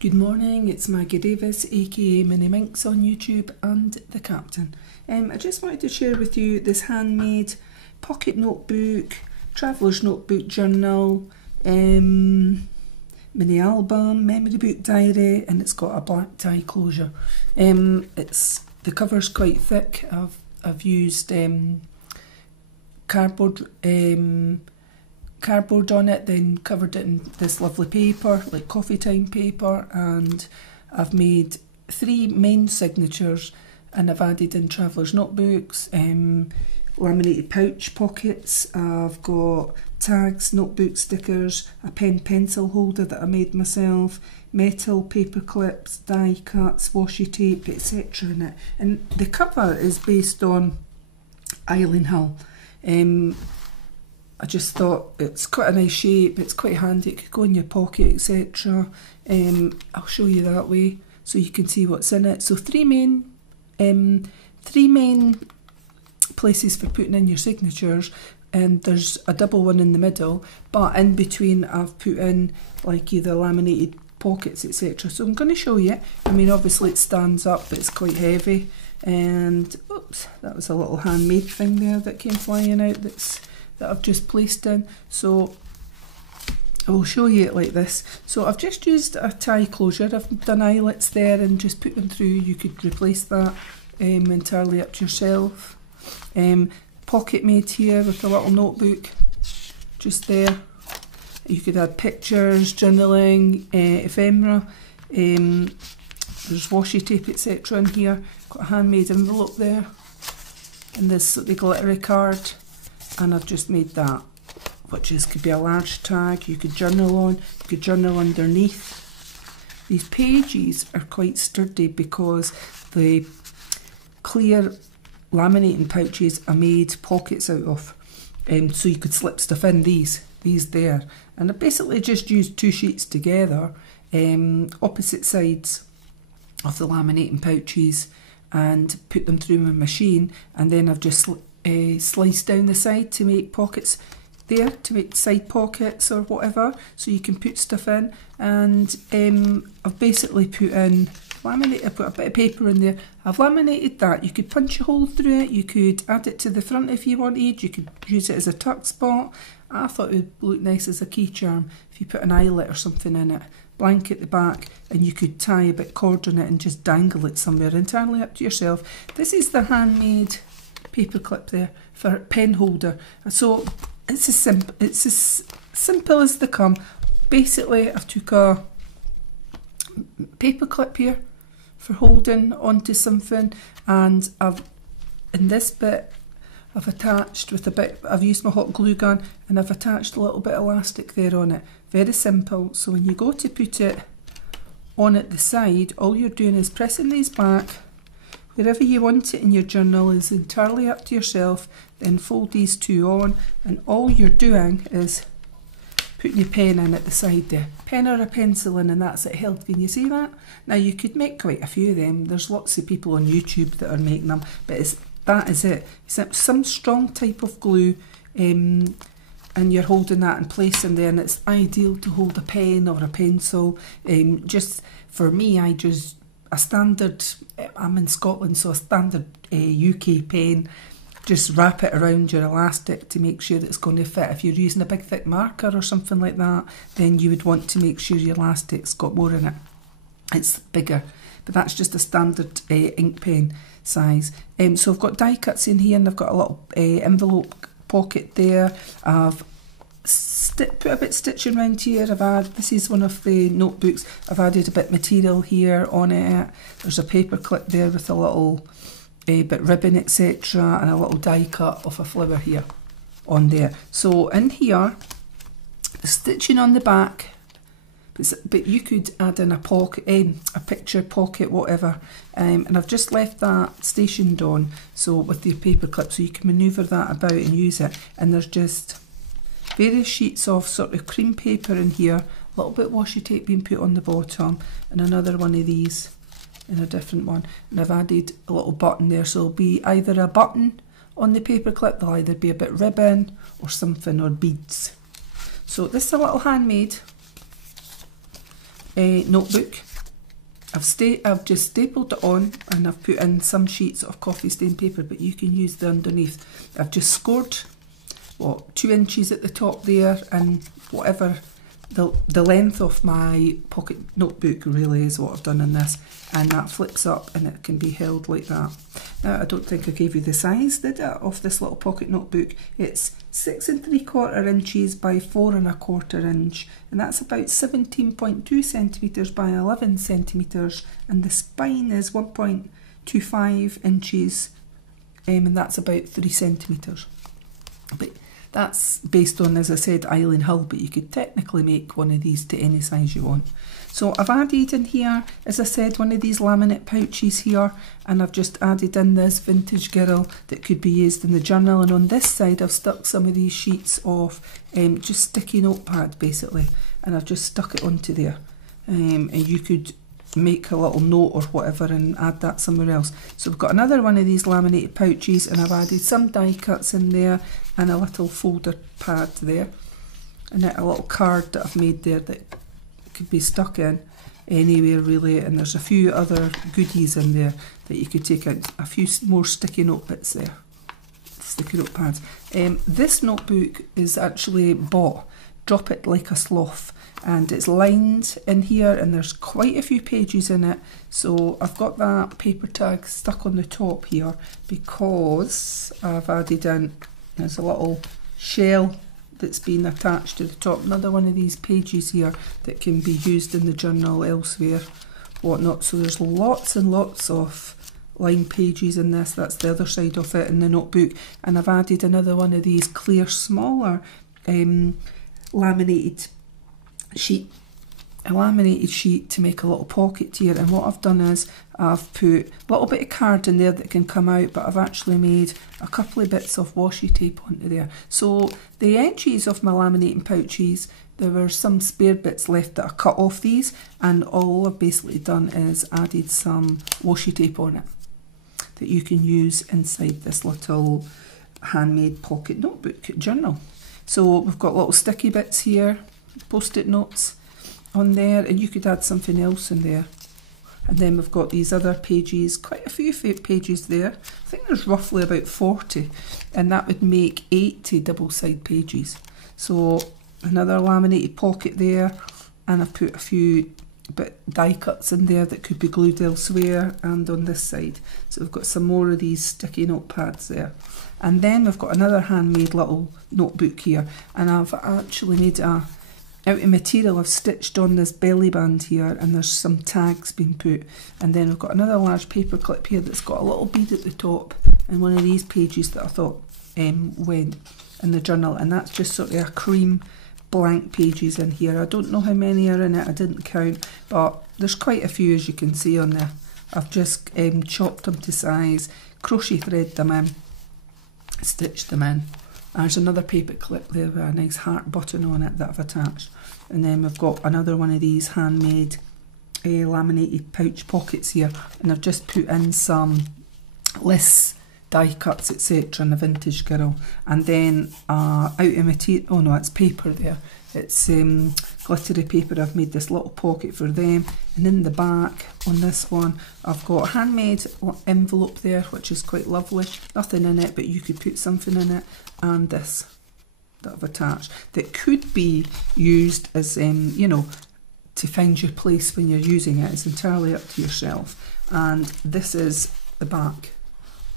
Good morning, it's Maggie Davis, aka Mini Minx on YouTube and the Captain. I just wanted to share with you this handmade pocket notebook, traveller's notebook journal, mini album, memory book diary, and it's got a black tie closure. The cover's quite thick. I've used cardboard on it, then covered it in this lovely paper, like coffee time paper, and I've made 3 main signatures, and I've added in traveller's notebooks, laminated pouch pockets, I've got tags, notebook stickers, a pen pencil holder that I made myself, metal paper clips, die cuts, washi tape, etc. in it. And the cover is based on Eilleen. I just thought it's quite a nice shape, it's quite handy, it could go in your pocket, etc. I'll show you that way so you can see what's in it. So three main places for putting in your signatures, and there's a double one in the middle, but in between I've put in like either laminated pockets, etc. So I'm going to show you. I mean, obviously it stands up, but it's quite heavy, and oops, that was a little handmade thing there that came flying out that I've just placed in. So I will show you it like this. So I've just used a tie closure. I've done eyelets there and just put them through. You could replace that entirely up to yourself. Pocket made here with a little notebook just there. You could add pictures, journaling, ephemera. There's washi tape, etc. in here. Got a handmade envelope there, and this the glittery card. And I've just made that, which could be a large tag. You could journal on, you could journal underneath. These pages are quite sturdy because the clear laminating pouches are made pockets out of, so you could slip stuff in these there. And I basically just used 2 sheets together, opposite sides of the laminating pouches, and put them through my machine, and then I've just sliced down the side to make pockets there, to make side pockets or whatever, so you can put stuff in. And I've basically put in laminate. I put a bit of paper in there. I've laminated that. You could punch a hole through it. You could add it to the front if you wanted. You could use it as a tuck spot. I thought it would look nice as a key charm if you put an eyelet or something in it. Blank at the back, and you could tie a bit of cord on it and just dangle it somewhere, entirely up to yourself. This is the handmade paper clip there for a pen holder. So it's as simple as they come. Basically, I've took a paper clip here for holding onto something, and in this bit I've attached with a bit, I've used my hot glue gun, and I've attached a little bit of elastic there on it. Very simple. So when you go to put it on at the side, all you're doing is pressing these back. Wherever you want it in your journal is entirely up to yourself. Then fold these 2 on, and all you're doing is putting your pen in at the side there. Pen or a pencil in, and that's it held. Can you see that? Now you could make quite a few of them. There's lots of people on YouTube that are making them, but that is it. It's some strong type of glue, and you're holding that in place, and then it's ideal to hold a pen or a pencil. Just for me, I just a standard, I'm in Scotland, so a standard UK pen, just wrap it around your elastic to make sure that it's going to fit. If you're using a big thick marker or something like that, then you would want to make sure your elastic's got more in it. It's bigger, but that's just a standard ink pen size. So I've got die cuts in here, and I've got a little envelope pocket there. I've put a bit of stitching around here. This is one of the notebooks. I've added a bit of material here on it. There's a paper clip there with a little bit ribbon, etc., and a little die cut of a flower here on there. So in here, the stitching on the back, but you could add in a pocket, a picture pocket, whatever. And I've just left that stationed on, so with your paper clip, so you can manoeuvre that about and use it. And there's just various sheets of sort of cream paper in here, a little bit washi tape being put on the bottom, and another one of these in a different one. And I've added a little button there, so it'll be either a button on the paper clip, there'll either be a bit of ribbon or something, or beads. So this is a little handmade notebook. I've just stapled it on, and I've put in some sheets of coffee stained paper, but you can use the underneath. I've just scored, what, 2 inches at the top there, and whatever the length of my pocket notebook really is what I've done in this, and that flips up and it can be held like that. Now, I don't think I gave you the size, did I, of this little pocket notebook. It's 6 3/4 inches by 4 1/4 inch, and that's about 17.2 centimetres by 11 centimetres, and the spine is 1.25 inches, and that's about 3 centimetres. But that's based on, as I said, Eilleen Hull, but you could technically make one of these to any size you want. So I've added in here, as I said, one of these laminate pouches here, and I've just added in this vintage girl that could be used in the journal, and on this side I've stuck some of these sheets of just sticky notepad basically, and I've just stuck it onto there, and you could make a little note or whatever and add that somewhere else. So we've got another one of these laminated pouches, and I've added some die cuts in there and a little folder pad there, and a little card that I've made there that could be stuck in anywhere really, and there's a few other goodies in there that you could take out, a few more sticky note bits there, sticky note pads. This notebook is actually bought, Drop It Like a Sloth, and it's lined in here, and there's quite a few pages in it. So I've got that paper tag stuck on the top here because I've added in, there's a little shell that's been attached to the top, another one of these pages here that can be used in the journal elsewhere, whatnot. So there's lots and lots of lined pages in this. That's the other side of it in the notebook, and I've added another one of these clear, smaller laminated sheet, a laminated sheet to make a little pocket here. And what I've done is I've put a little bit of card in there that can come out, but I've actually made a couple of bits of washi tape onto there. So the edges of my laminating pouches, there were some spare bits left that I cut off these, and all I've basically done is added some washi tape on it that you can use inside this little handmade pocket notebook journal. So we've got little sticky bits here, post-it notes on there, and you could add something else in there. And then we've got these other pages, quite a few pages there. I think there's roughly about 40, and that would make 80 double-side pages. So another laminated pocket there, and I've put a few die cuts in there that could be glued elsewhere and on this side. So we've got some more of these sticky notepads there. And then we've got another handmade little notebook here, and I've actually made out of material. I've stitched on this belly band here, and there's some tags being put. And then we've got another large paper clip here that's got a little bead at the top, and one of these pages that I thought went in the journal, and that's just sort of a cream blank pages in here. I don't know how many are in it, I didn't count, but there's quite a few, as you can see on there. I've just chopped them to size, crochet thread them in, stitched them in. There's another paper clip there with a nice heart button on it that I've attached. And then we've got another one of these handmade laminated pouch pockets here, and I've just put in some lists, die cuts, etc. in the vintage girl. And then out of material, oh no, it's paper there. It's glittery paper. I've made this little pocket for them, and in the back on this one I've got a handmade envelope there, which is quite lovely. Nothing in it, but you could put something in it, and this that I've attached that could be used as you know, to find your place when you're using it. It's entirely up to yourself. And this is the back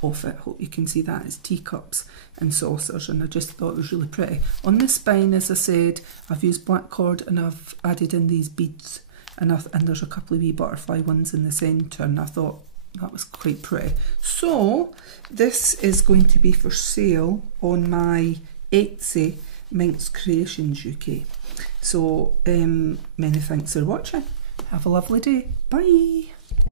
of it. Hope you can see that. It's teacups and saucers, and I just thought it was really pretty. On the spine, as I said, I've used black cord, and I've added in these beads, and there's a couple of wee butterfly ones in the centre, and I thought that was quite pretty. So this is going to be for sale on my Etsy, MinxCreationsUK. So many thanks for watching. Have a lovely day. Bye.